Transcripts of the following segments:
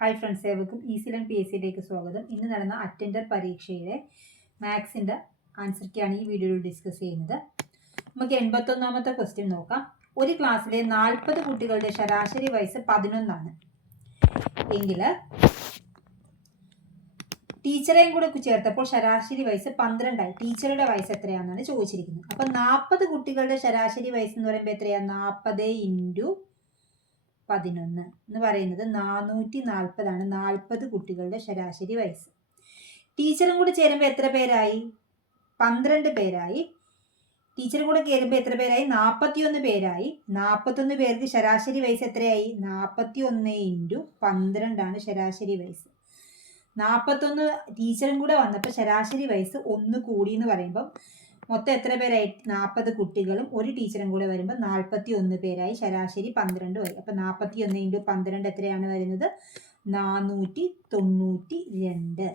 Hi friends, ഏവർക്കും easy learn PSCയിലേക്ക് സ്വാഗതം. ഇന്ന് നടന്ന അറ്റൻഡർ പരീക്ഷയിലെ മാത്സിൻ്റെ ആൻസർക്കാണ് ഈ വീഡിയോയിൽ ഡിസ്കസ് ചെയ്യുന്നത്. നമുക്ക് 81ാമത്തെ ക്വസ്റ്റ്യൻ നോക്കാം. ഒരു ക്ലാസ്സിലെ 40 കുട്ടികളുടെ ശരാശരി വയസ്സ് 11 എങ്കിൽ ടീച്ചറേയും കൂടെ ചേർത്തപ്പോൾ ശരാശരി വയസ്സ് 12 ടീച്ചറുടെ വയസ്സ് എത്രയാണെന്നാണ് ചോദിച്ചിരിക്കുന്നത്. അപ്പം 40 കുട്ടികളുടെ ശരാശരി വയസ്സ് എന്ന് പറയുമ്പോൾ എത്രയാണ്? 40 × 11 എന്ന് പറയുന്നത് 440 40 കുട്ടികളുടെ ശരാശരി വയസ്സ്. ടീച്ചറും കൂടി ചേരുമ്പോൾ എത്ര പേരായി? 12 പേരായി. ടീച്ചറും കൂടെ ചേരുമ്പോൾ എത്ര പേരായി? 41 പേരായി. 41 പേർക്ക് ശരാശരി വയസ്സ് എത്രയായി? 41 × 12 ശരാശരി വയസ്സ്. 41 ടീച്ചറും കൂടെ വന്നപ്പോൾ ശരാശരി വയസ്സ് 1 കൂടി എന്ന് പറയുമ്പം മൊത്തം എത്ര പേരായി? 40 കുട്ടികളും ഒരു ടീച്ചറും കൂടെ വരുമ്പോൾ 41 പേരായി. ശരാശരി 12 വരും. അപ്പം 41 × 12 എത്രയാണ് വരുന്നത്? 492.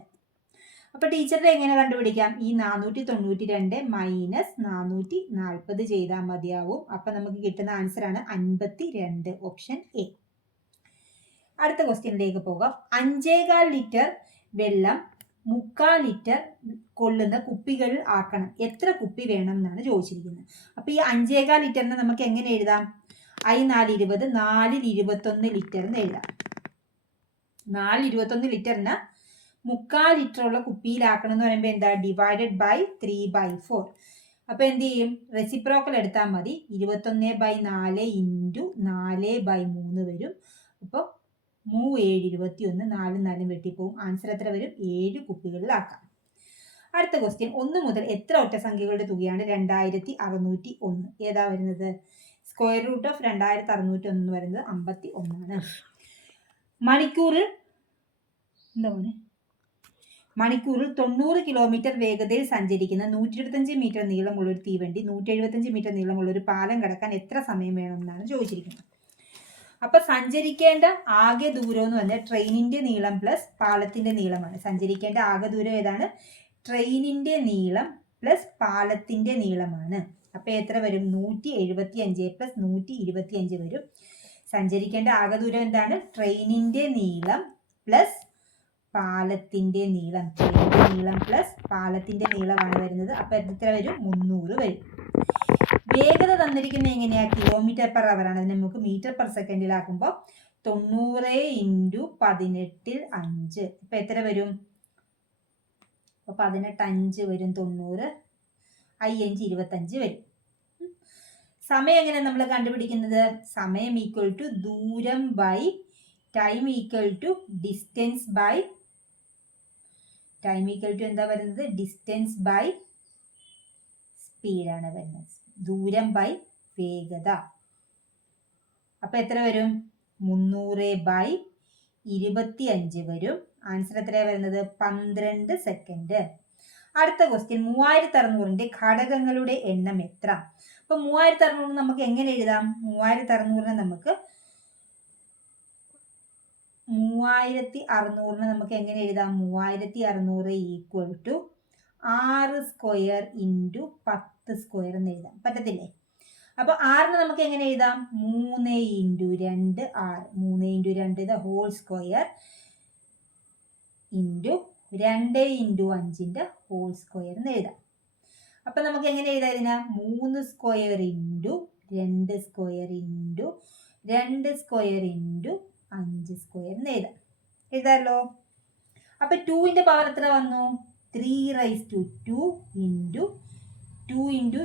അപ്പോൾ ടീച്ചറുടെ എങ്ങനെ കണ്ടുപിടിക്കാം? ഈ 492 മൈനസ് 440 ചെയ്താൽ മതിയാവും. അപ്പം നമുക്ക് കിട്ടുന്ന ആൻസറാണ് 52, ഓപ്ഷൻ എ. അടുത്ത ക്വസ്റ്റ്യനിലേക്ക് പോകാം. 5.25 ലിറ്റർ വെള്ളം 3/4 ലിറ്റർ കൊള്ളുന്ന കുപ്പികളിൽ ആക്കണം. എത്ര കുപ്പി വേണം എന്നാണ് ചോദിച്ചിരിക്കുന്നത്. അപ്പോൾ ഈ 5.25 ലിറ്ററിനെ നമുക്ക് എങ്ങനെ എഴുതാം? I 4 20, 4 21 ലിറ്റർ എന്ന് എഴുതാം. 4 21 ലിറ്ററിന് 3/4 ലിറ്റർ ഉള്ള കുപ്പിയിലാക്കണം എന്ന് പറയുമ്പോൾ എന്താ? Divided by 3/4. അപ്പോൾ എന്ത് ചെയ്യും? റെസിപ്രോക്കൽ എടുത്താൽ മതി. 21/4 × 4/3 വരും. അപ്പോൾ 3 7 21, 4 4 വെട്ടിപ്പോവും. ആൻസർ എത്ര വരും? 7 കുപ്പികളിലാക്കാം. അടുത്ത ക്വസ്റ്റ്യൻ. 1 മുതൽ എത്ര ഒറ്റസംഖ്യകളുടെ തുകയാണ് 2601? ഏതാ വരുന്നത്? സ്ക്വയർ റൂട്ട് ഓഫ് 2601 എന്ന് പറയുന്നത് 51 ആണ്. മണിക്കൂറിൽ 90 കിലോമീറ്റർ വേഗതയിൽ സഞ്ചരിക്കുന്ന 125 മീറ്റർ നീളമുള്ള ഒരു തീവണ്ടി 175 മീറ്റർ നീളമുള്ള ഒരു പാലം കടക്കാൻ എത്ര സമയം വേണമെന്നാണ് ചോദിച്ചിരിക്കുന്നത്. അപ്പൊ സഞ്ചരിക്കേണ്ട ആകെ ദൂരം എന്ന് പറഞ്ഞാൽ ട്രെയിനിന്റെ നീളം പ്ലസ് പാലത്തിന്റെ നീളമാണ്. സഞ്ചരിക്കേണ്ട ആകെ ദൂരം ഏതാണ്? ട്രെയിനിന്റെ നീളം പ്ലസ് പാലത്തിന്റെ നീളമാണ്. അപ്പൊ എത്ര വരും? 175 പ്ലസ് 125 വരും. സഞ്ചരിക്കേണ്ട ആകെ ദൂരം എന്താണ്? ട്രെയിനിന്റെ നീളം പ്ലസ് പാലത്തിന്റെ നീളം. ട്രെയിനിന്റെ നീളം പ്ലസ് പാലത്തിന്റെ നീളമാണ് വരുന്നത്. അപ്പൊ എത്ര വരും? 300 വരും. വേഗത തന്നിരിക്കുന്നത് എങ്ങനെയാ? കിലോമീറ്റർ പെർ അവർ ആണ്. അതിന് നമുക്ക് മീറ്റർ പെർ സെക്കൻഡിലാക്കുമ്പോൾ 90 × 18 5. ഇപ്പൊ എത്ര വരും? അപ്പൊ 18 വരും. 90 5 25 വരും. സമയം എങ്ങനെ നമ്മൾ കണ്ടുപിടിക്കുന്നത്? സമയം ഈക്വൽ ടു ദൂരം by time equal to distance by time equal to എന്താ വരുന്നത്? ഡിസ്റ്റൻസ് ബൈ സ്പീഡാണ് വരുന്നത്. ദൂരം ബൈ വേഗത. അപ്പൊ എത്ര വരും? 300/25 വരും. ആൻസർ എത്രയാണ് വരുന്നത്? 12 സെക്കൻഡ്. അടുത്ത ക്വസ്റ്റ്യൻ. 3600ന്റെ ഘടകങ്ങളുടെ എണ്ണം എത്ര? അപ്പൊ 3600 നമുക്ക് എങ്ങനെ എഴുതാം? 3600 നമുക്ക് എങ്ങനെ എഴുതാം? 3600 ഈക്വൽ ടു 6 സ്ക്വയർ × 10 സ്ക്വയർ എന്ന് എഴുതാം. പറ്റത്തില്ലേ? അപ്പൊ 6 നമുക്ക് എങ്ങനെ എഴുതാം? 3 × 2 6. 3 × 2 ഇത് whole square into 2 × 5 whole square എന്ന് എഴുതാം. അപ്പൊ നമുക്ക് എങ്ങനെ എഴുതാം ഇതിന്? 3 square into 2 square into 2 square into 5 square എന്ന് എഴുതാം. എഴുതാമല്ലോ. അപ്പൊ 2ന്റെ പവർ എത്ര വന്നു? 3/2 ഇൻറ്റു 2 ഇൻറ്റു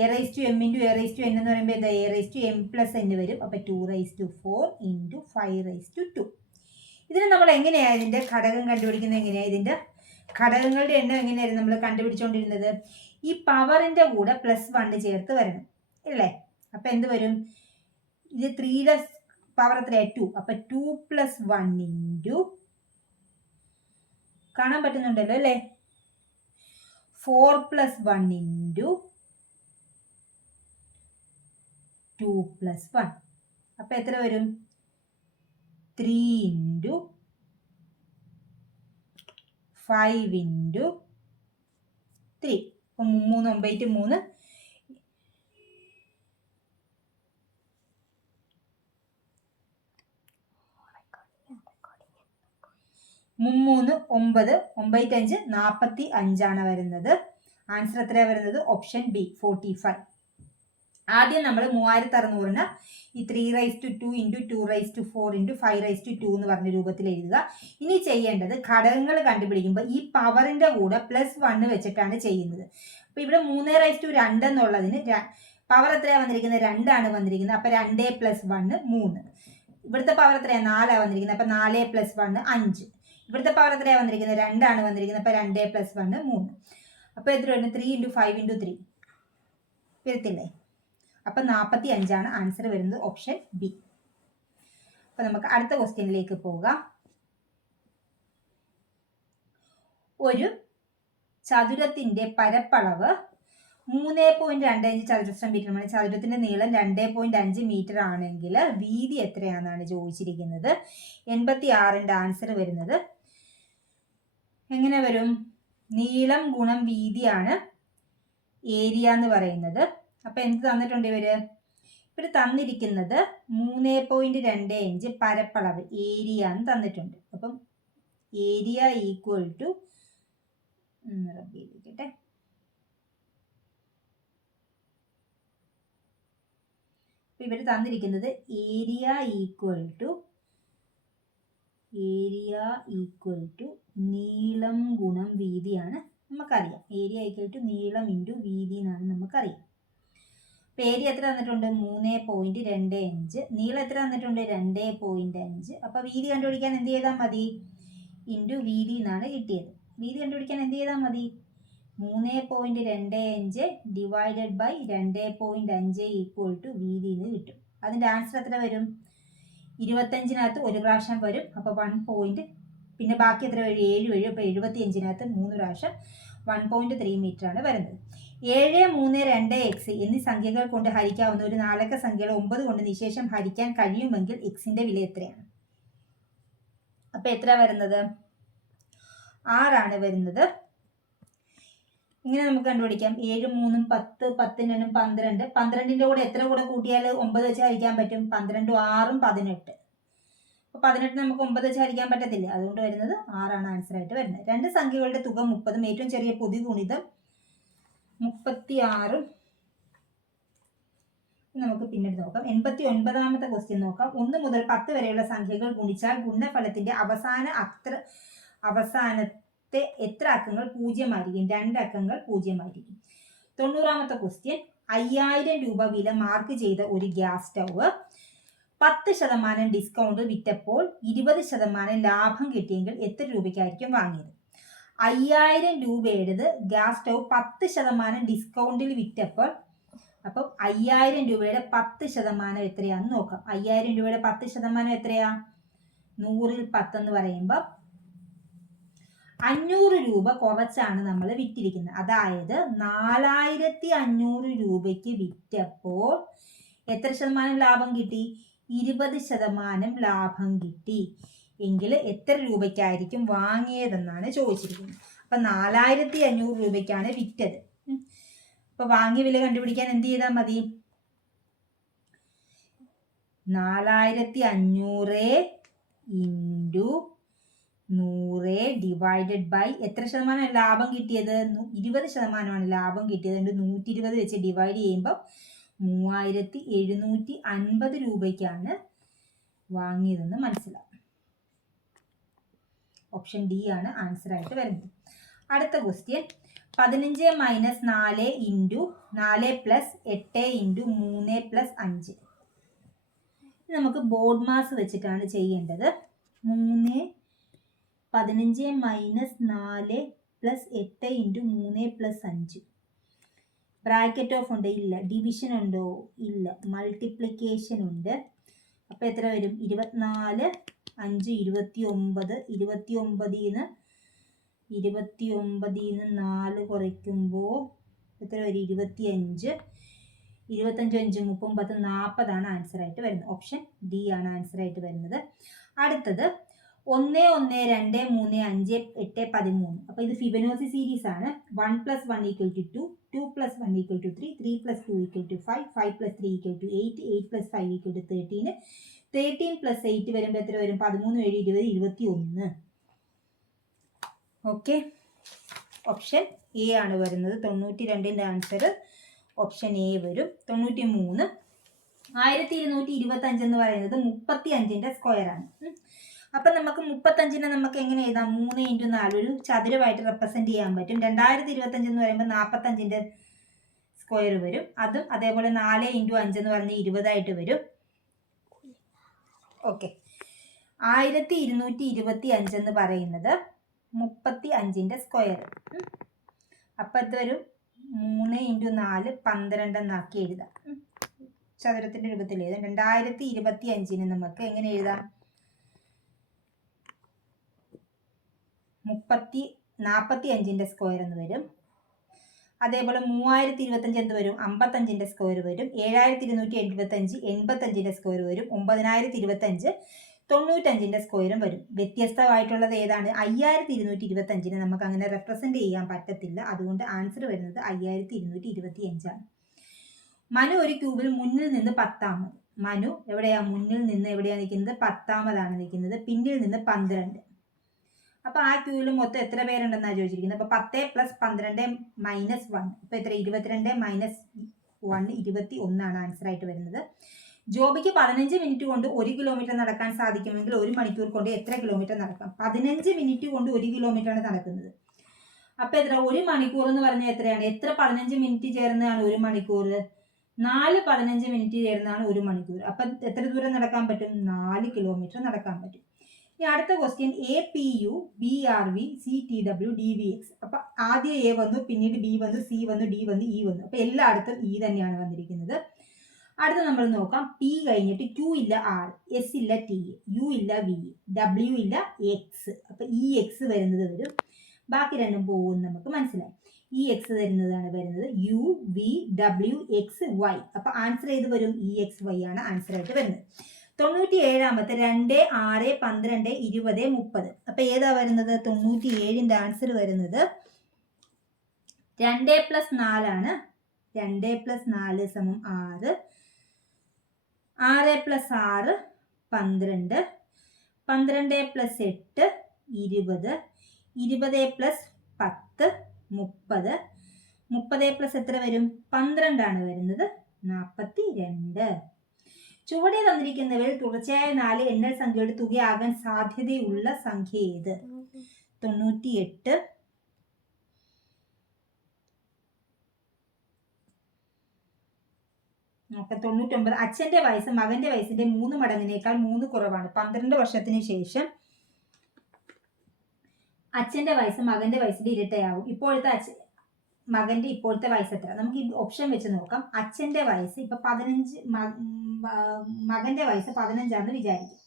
a/m × a/n എന്ന് പറയുമ്പോൾ എന്താ? a/m + n വരും. അപ്പൊ 2/4 ഇൻറ്റു 5/2. ഇതിന് നമ്മൾ എങ്ങനെയാണ് ഇതിന്റെ ഘടകം കണ്ടുപിടിക്കുന്നത്? എങ്ങനെയാണ് ഇതിന്റെ ഘടകങ്ങളുടെ എണ്ണം എങ്ങനെയായിരുന്നു നമ്മൾ കണ്ടുപിടിച്ചുകൊണ്ടിരുന്നത്? ഈ പവറിന്റെ കൂടെ +1 ചേർത്ത് വരണം അല്ലേ? അപ്പൊ എന്ത് വരും? ഇത് 3യുടെ പവർ എത്രയാണ്? 2. അപ്പൊ 2 + 1 ഇൻറ്റു കാണാൻ പറ്റുന്നുണ്ടല്ലോ അല്ലേ? 4 + 1 ഇൻറ്റു 2 + 1. അപ്പൊ എത്ര വരും? 3 ഇൻറ്റു 5 ഇൻറ്റു 3. അപ്പൊ 3 9 3. 3 9 9 45 വരുന്നത്. ആൻസർ എത്രയാണ് വരുന്നത്? Option B 45. ആദ്യം നമ്മൾ 3600 ഈ 3/2 ഇൻറ്റു 2/4 ഇൻറ്റു 5/2 എന്ന് പറഞ്ഞ രൂപത്തിൽ എഴുതുക. ഇനി ചെയ്യേണ്ടത് ഘടകങ്ങൾ കണ്ടുപിടിക്കുമ്പോൾ ഈ പവറിന്റെ കൂടെ +1 വെച്ചിട്ടാണ് ചെയ്യുന്നത്. അപ്പോൾ ഇവിടെ 3/2 എന്നുള്ളതിന് പവർ എത്രയാണ് വന്നിരിക്കുന്നത്? 2 ആണ് വന്നിരിക്കുന്നത്. അപ്പോൾ 2 + 1 3. ഇവിടുത്തെ പവർ എത്രയാണ്? 4 ആണ് വന്നിരിക്കുന്നത്. അപ്പോൾ 4 + 1 5. ഇവിടുത്തെ പവർ എത്രയാണ് വന്നിരിക്കുന്നത്? 2 ആണ് വന്നിരിക്കുന്നത്. അപ്പോൾ 2 + 1 3. അപ്പോൾ എത്ര വരുന്നത്? 3 × 5 × 3 വരത്തില്ലേ? അപ്പം 45 ആൻസർ വരുന്നത്. Option B. അപ്പോൾ നമുക്ക് അടുത്ത ക്വസ്റ്റ്യനിലേക്ക് പോകാം. ഒരു ചതുരത്തിന്റെ പരപ്പളവ് 3.25 ചതുരശ്ര മീറ്റർ ആണ്. ചതുരത്തിന്റെ നീളം 2.5 മീറ്റർ ആണെങ്കിൽ വീതി എത്രയാണെന്നാണ് ചോദിച്ചിരിക്കുന്നത്. 86 ആൻസർ വരുന്നത് എങ്ങനെ വരും? നീളം ഗുണം വീതിയാണ് ഏരിയ എന്ന് പറയുന്നത്. അപ്പം എന്ത് തന്നിട്ടുണ്ട്? ഇവർ തന്നിരിക്കുന്നത് 3.25 പരപ്പളവ് ഏരിയ എന്ന് തന്നിട്ടുണ്ട്. അപ്പം ഏരിയ ഈക്വൽ ടു ഇവർ തന്നിരിക്കുന്നത് ഏരിയ ഈക്വൽ ടു നീളം ഗുണം വീതിയാണ് നമുക്കറിയാം. ഏരിയ ഈക്വൽ ടു നീളം ഇൻറ്റു വീതി എന്നാണ് നമുക്കറിയാം. അപ്പോൾ ഏരിയ എത്ര തന്നിട്ടുണ്ട്? 3.25. നീളം എത്ര തന്നിട്ടുണ്ട്? 2.5. അപ്പോൾ വീതി കണ്ടുപിടിക്കാൻ എന്ത് ചെയ്താൽ മതി? ഇൻറ്റു വീതി എന്നാണ് കിട്ടിയത്. വീതി കണ്ടുപിടിക്കാൻ എന്ത് ചെയ്താൽ മതി? 3.25 ഡിവൈഡഡ് ബൈ 2.5 ഈക്വൽ ടു വീതി എന്ന് കിട്ടും. അതിൻ്റെ ആൻസർ എത്ര വരും? 25 ഒരു പ്രാവശ്യം വരും. അപ്പോൾ 1 പോയിന്റ്, പിന്നെ ബാക്കി എത്ര വരും? 7 വരും. അപ്പോൾ 75 3 പ്രാവശ്യം 1.3 മീറ്റർ ആണ് വരുന്നത്. 7 3 2 x എന്നീ സംഖ്യകൾ കൊണ്ട് ഹരിക്കാവുന്ന ഒരു 4 അക്ക സംഖ്യകൾ 9 കൊണ്ട് നിശേഷം ഹരിക്കാൻ കഴിയുമെങ്കിൽ എക്സിന്റെ വില എത്രയാണ്? അപ്പോൾ എത്ര വരുന്നത്? 6 വരുന്നത്. ഇങ്ങനെ നമുക്ക് കണ്ടുപിടിക്കാം. 7 3 10 10 2 12. 12ന്റെ കൂടെ എത്ര കൂടെ കൂട്ടിയാൽ 9 വെച്ച് ഹരിക്കാൻ പറ്റും? 12 6 18. അപ്പോൾ 18 നമുക്ക് 9 വെച്ച് ഹരിക്കാൻ പറ്റത്തില്ല. അതുകൊണ്ട് വരുന്നത് 6 ആൻസർ ആയിട്ട് വരുന്നത്. രണ്ട് സംഖ്യകളുടെ തുക 30, ഏറ്റവും ചെറിയ പൊതു ഗുണിതം 36. നമുക്ക് പിന്നീട് നോക്കാം. 89ാമത്തെ ക്വസ്റ്റ്യൻ നോക്കാം. 1 മുതൽ 10 വരെയുള്ള സംഖ്യകൾ ഗുണിച്ചാൽ ഗുണനഫലത്തിന്റെ അവസാനത്തെ എത്ര അക്കങ്ങൾ 0 ആയിരിക്കും? 2 അക്കങ്ങൾ 0 ആയിരിക്കും. 90ാമത്തെ ക്വസ്റ്റ്യൻ. 5000 രൂപ വില മാർക്ക് ചെയ്ത ഒരു ഗ്യാസ് സ്റ്റൗവ് 10% ഡിസ്കൗണ്ട് വിറ്റപ്പോൾ 20% ലാഭം കിട്ടിയെങ്കിൽ എത്ര രൂപയ്ക്കായിരിക്കും വാങ്ങിയത്? 5000 രൂപയുടേത് ഗ്യാസ് സ്റ്റൗവ് 10% ഡിസ്കൗണ്ടിൽ വിറ്റപ്പോൾ, അപ്പം 5000 രൂപയുടെ 10% എത്രയാണെന്ന് നോക്കാം. 5000 രൂപയുടെ 10% എത്രയാ? 100ൽ 10 എന്ന് പറയുമ്പോൾ 500 രൂപ കുറച്ചാണ് നമ്മൾ വിറ്റിരിക്കുന്നത്. അതായത് 4500 രൂപയ്ക്ക് വിറ്റപ്പോൾ എത്ര ശതമാനം ലാഭം കിട്ടി? 20% ലാഭം കിട്ടി. എങ്കിൽ എത്ര രൂപയ്ക്കായിരിക്കും വാങ്ങിയതെന്നാണ് ചോദിച്ചിരിക്കുന്നത്. അപ്പം 4500 രൂപയ്ക്കാണ് വിറ്റത്. അപ്പൊ വാങ്ങിയ വില കണ്ടുപിടിക്കാൻ എന്ത് ചെയ്താൽ മതി? 4500 ഇൻറ്റു 100 ഡിവൈഡഡ് ബൈ എത്ര ശതമാനം ലാഭം കിട്ടിയത്? 20% ലാഭം കിട്ടിയത്. 120 വെച്ച് ഡിവൈഡ് ചെയ്യുമ്പോൾ 3750 രൂപയ്ക്കാണ് വാങ്ങിയതെന്ന് മനസ്സിലാവും. ഓപ്ഷൻ ഡി ആണ് ആൻസർ ആയിട്ട് വരുന്നത്. അടുത്ത ക്വസ്റ്റ്യൻ. 15 - 4 into 4 + 8 into 3 + 5. നമുക്ക് ബോർഡ് മാസ് വെച്ചിട്ടാണ് ചെയ്യേണ്ടത്. 15 - 4 + 8 ഇൻറ്റു 3 + 5. ബ്രാക്കറ്റ് ഓഫ് ഉണ്ട്? ഇല്ല. ഡിവിഷൻ ഉണ്ടോ? ഇല്ല. മൾട്ടിപ്ലിക്കേഷൻ ഉണ്ട്. അപ്പോൾ എത്ര വരും? 24 5 29. 29ന്ന് 4 കുറയ്ക്കുമ്പോൾ എത്ര വരും? 25. 25 5 30 40 ആൻസർ ആയിട്ട് വരുന്നത്. ഓപ്ഷൻ ഡി ആണ് ആൻസർ ആയിട്ട് വരുന്നത്. അടുത്തത് 1 1 2 3 5 8 13. അപ്പോൾ ഇത് ഫിബനോസി സീരീസ് ആണ്. 1 + 1 = 2, 2 + 1 = 3, 3 + 2 = 5, 5 + 3 = 8, 8 + 5 = 13, 13 + 8 വരുമ്പോൾ എത്ര വരും? 13 7 20 21. ഓക്കെ, ഓപ്ഷൻ എ ആണ് വരുന്നത്. 92ൻ്റെ ആൻസർ ഓപ്ഷൻ എ വരും. 93 1225 എന്ന് പറയുന്നത് 35ൻ്റെ സ്ക്വയർ ആണ്. അപ്പം നമുക്ക് 35നെ നമുക്ക് എങ്ങനെ എഴുതാം? 3 × 4 ഒരു ചതുരമായിട്ട് റെപ്രസെന്റ് ചെയ്യാൻ പറ്റും. 2025 എന്ന് പറയുമ്പോൾ 45ൻ്റെ സ്ക്വയർ വരും. അതും അതേപോലെ 4 × 5 എന്ന് പറഞ്ഞ് 20 വരും. ഓക്കെ, 1225 എന്ന് പറയുന്നത് 35ൻ്റെ സ്ക്വയർ. അപ്പം ഇത് വരും 3 × 4 12 എന്നാക്കി എഴുതാം. ചതുരത്തിന്റെ രൂപത്തിൽ എഴുതാം. 2025 നമുക്ക് എങ്ങനെ എഴുതാം? 45ൻ്റെ സ്ക്വയർ എന്ന് വരും. അതേപോലെ 3025 എന്ത് വരും? 55ൻ്റെ സ്ക്വയർ വരും. 7275 85ൻ്റെ സ്ക്വയർ വരും. 9025 95ൻ്റെ സ്ക്വയറും വരും. വ്യത്യസ്തമായിട്ടുള്ളത് ഏതാണ്? 5225 നമുക്ക് അങ്ങനെ റെപ്രസെന്റ് ചെയ്യാൻ പറ്റത്തില്ല. അതുകൊണ്ട് ആൻസർ വരുന്നത് 5225 ആണ്. മനു ഒരു ക്യൂബിൽ മുന്നിൽ നിന്ന് 10ാമത്. മനു എവിടെയാ? മുന്നിൽ നിന്ന് എവിടെയാണ് നിൽക്കുന്നത്? 10ാമതാണ് നിൽക്കുന്നത്. പിന്നിൽ നിന്ന് 12. അപ്പൊ ആ ക്യൂവിൽ മൊത്തം എത്ര പേരുണ്ടെന്നാണ് ചോദിച്ചിരിക്കുന്നത്. അപ്പൊ 10 + 12 - 1. അപ്പൊ എത്ര? 22 - 1 21 ആണ് ആൻസർ ആയിട്ട് വരുന്നത്. ജോബിക്ക് 15 മിനിറ്റ് കൊണ്ട് 1 കിലോമീറ്റർ നടക്കാൻ സാധിക്കുമെങ്കിൽ 1 മണിക്കൂർ കൊണ്ട് എത്ര കിലോമീറ്റർ നടക്കാം? 15 മിനിറ്റ് കൊണ്ട് 1 കിലോമീറ്റർ ആണ് നടക്കുന്നത്. അപ്പൊ എത്ര? 1 മണിക്കൂർ എന്ന് പറഞ്ഞാൽ എത്രയാണ്? എത്ര 15 മിനിറ്റ് ചേർന്നതാണ് 1 മണിക്കൂർ? 4 15 മിനിറ്റ് ചേർന്നാണ് 1 മണിക്കൂർ. അപ്പൊ എത്ര ദൂരം നടക്കാൻ പറ്റും? 4 കിലോമീറ്റർ നടക്കാൻ പറ്റും. ഇനി അടുത്ത question, APU BRV CTW DVX. അപ്പൊ ആദ്യം എ വന്നു, പിന്നീട് ബി വന്നു, സി വന്നു, ഡി വന്നു, ഇ വന്നു. അപ്പൊ എല്ലായിടത്തും ഇ തന്നെയാണ് വന്നിരിക്കുന്നത്. അടുത്ത നമ്മൾ നോക്കാം. പി കഴിഞ്ഞിട്ട് Q ഇല്ല R, S ഇല്ല T, U ഇല്ല V, W ഇല്ല X. അപ്പൊ EX വരുന്നത് വരും. ബാക്കി രണ്ടും പോകും നമുക്ക് മനസ്സിലായി. EX വരുന്നതാണ് വരുന്നത്. U V W X Y. അപ്പൊ ആൻസർ ഏത് വരും? EXY ആണ് ആൻസർ ആയിട്ട് വരുന്നത്. 97ാമത്തെ 2 6 12 20 30. അപ്പൊ ഏതാ വരുന്നത്? 97ൻ്റെ ആൻസർ വരുന്നത് 2 + 4 ആണ്. 2 + 4 = 6. 6 + 6 12. 12 + 8 20. 20 + 10 30. 30 + എത്ര വരും? 12 ആണ് വരുന്നത്. 42. ചുവടെ തന്നിരിക്കുന്നവയിൽ തുടർച്ചയായ 4 എണ്ണൽ സംഖ്യയുടെ തുകയാകാൻ സാധ്യതയുള്ള സംഖ്യ ഏത്? 98. 99. അച്ഛന്റെ വയസ്സ് മകന്റെ വയസ്സിന്റെ 3 മടങ്ങിനേക്കാൾ 3 കുറവാണ്. 12 വർഷത്തിന് ശേഷം അച്ഛന്റെ വയസ്സ് മകന്റെ വയസ്സിന്റെ ഇരട്ടയാവും. ഇപ്പോഴത്തെ മകന്റെ ഇപ്പോഴത്തെ വയസ്സ് എത്ര? നമുക്ക് ഈ ഓപ്ഷൻ വെച്ച് നോക്കാം. അച്ഛന്റെ വയസ്സ് ഇപ്പൊ 15, മകന്റെ വയസ്സ് 15 ആണെന്ന് വിചാരിക്കും.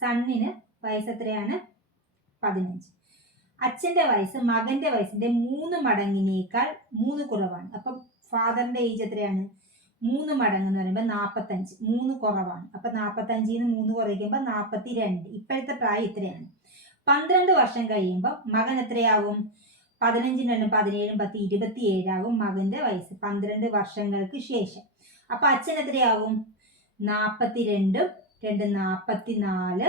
സണ്ണിന് വയസ്സ് എത്രയാണ്? 15. അച്ഛന്റെ വയസ്സ് മകന്റെ വയസ്സിന്റെ 3 മടങ്ങിനേക്കാൾ 3 കുറവാണ്. അപ്പം ഫാദറിന്റെ ഏജ് എത്രയാണ്? 3 മടങ്ങ് എന്ന് പറയുമ്പോൾ 45. 3 കുറവാണ്. അപ്പൊ 45ന്ന് 3 കുറയ്ക്കുമ്പോൾ 42. ഇപ്പോഴത്തെ പ്രായം ഇത്രയാണ്. 12 വർഷം കഴിയുമ്പോൾ മകൻ എത്രയാവും? 15 2 17 10 27 ആകും മകന്റെ വയസ്സ് 12 വർഷങ്ങൾക്ക് ശേഷം. അപ്പൊ അച്ഛൻ എത്രയാവും? 42 2 44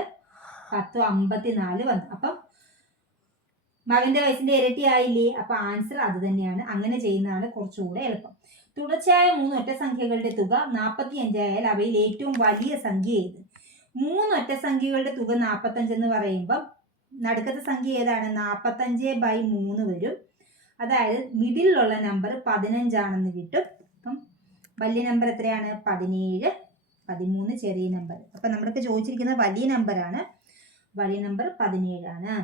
10 54 വന്നു. അപ്പം മകന്റെ വയസ്സിന്റെ ഇരട്ടി ആയില്ലേ? അപ്പൊ ആൻസർ അത് തന്നെയാണ്. അങ്ങനെ ചെയ്യുന്നതാണ് കുറച്ചുകൂടെ എളുപ്പം. തുടർച്ചയായ 3 ഒറ്റ സംഖ്യകളുടെ തുക 45 ആയാൽ അവയിൽ ഏറ്റവും വലിയ സംഖ്യ ഏത്? 3 ഒറ്റ സംഖ്യകളുടെ തുക 45 എന്ന് പറയുമ്പോൾ നടുക്കത്തെ സംഖ്യ ഏതാണ്? 45/3 വരും. അതായത് മിഡിലുള്ള നമ്പർ 15 ആണെന്ന് കിട്ടും. അപ്പം വലിയ നമ്പർ എത്രയാണ്? 17. 13 ചെറിയ നമ്പർ. അപ്പൊ നമ്മൾക്ക് ചോദിച്ചിരിക്കുന്ന വലിയ നമ്പറാണ്. വലിയ നമ്പർ 17 ആണ്.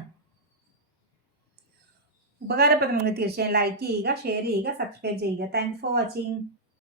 ഉപകാരപ്രദമെങ്കിൽ തീർച്ചയായും ലൈക്ക് ചെയ്യുക, ഷെയർ ചെയ്യുക, സബ്സ്ക്രൈബ് ചെയ്യുക. Thanks for watching.